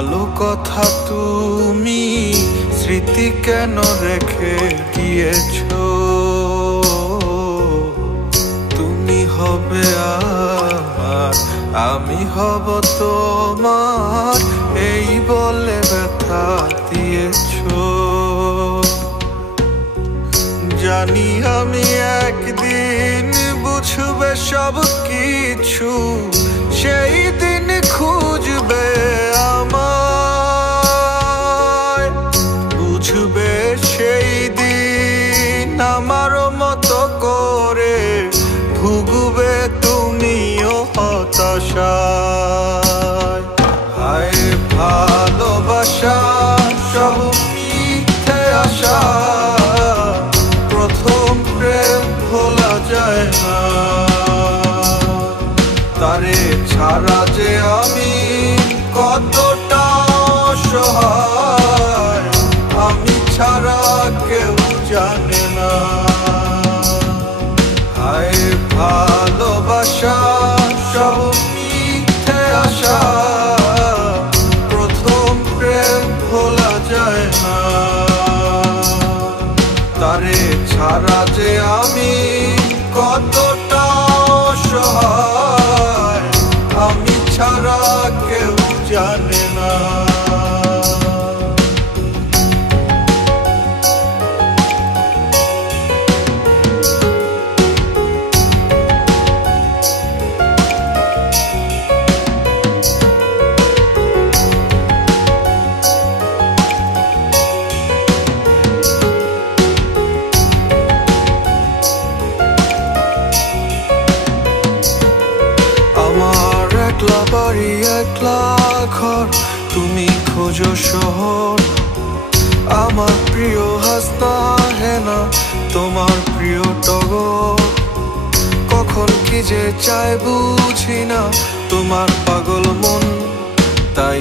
ভালো কথা তুমি স্মৃতি কেন রেখে গিয়েছো? তুমি হবে আমার, আমি হব তোমার, এই বলে ব্যথা দিয়েছো। জানি আমি একদিন বুঝবে সব কিছু, সেই দিন খুঁজবে আমায়, বুঝবে সেই দিন আমার মতো করে, ভুগবে তুমিও হতাশায়। হায় ভালোবাসা সব মিথ্যে আশা, প্রথম প্রেম ভোলা যায় না। তারে ছাড়া যে আমি কতটা অসহায়, আমি ছাড়া কেউ জানে না। হায় ভালোবাসা সব মিথ্যে আশা, প্রথম প্রেম ভোলা যায় না। তারে ছাড়া যে আমি কতটা অসহায়, আমি ছাড়া কেউ জানে না। একলা বাড়ি একলা ঘর, তুমি খোঁজো শহর। আমার প্রিয় হাসনা হেনা, তোমার প্রিয় টগর। কখন কি যে চাই বুঝি না তোমার পাগল মন, তাই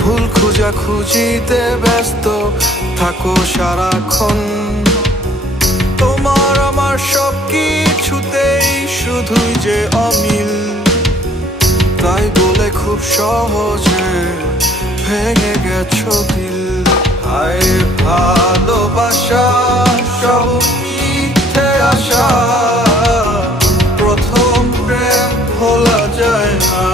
ভুল খুঁজা খুঁজিতে ব্যস্ত থাকো সারাক্ষণ। তোমার আমার সব কিছুতেই শুধুই যে অমিল, তাই বলে খুব সহজে ভেঙে গেছো দিল। হায় ভালোবাসা সব মিথ্যে আশা, প্রথম প্রেম ভোলা যায় না।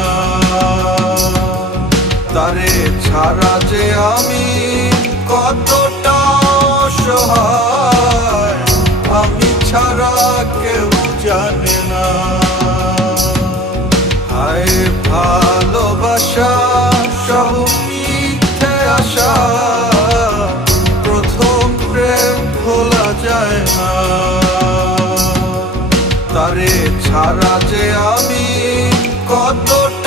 তারে ছাড়া যে আমি কতটা অসহায়, আমি ছাড়া কেউ জানে না। হায় ভালোবাসা সব মিথ্যে আশা, প্রথম প্রেম ভোলা যায় না। তারে ছাড়া যে আমি কতটা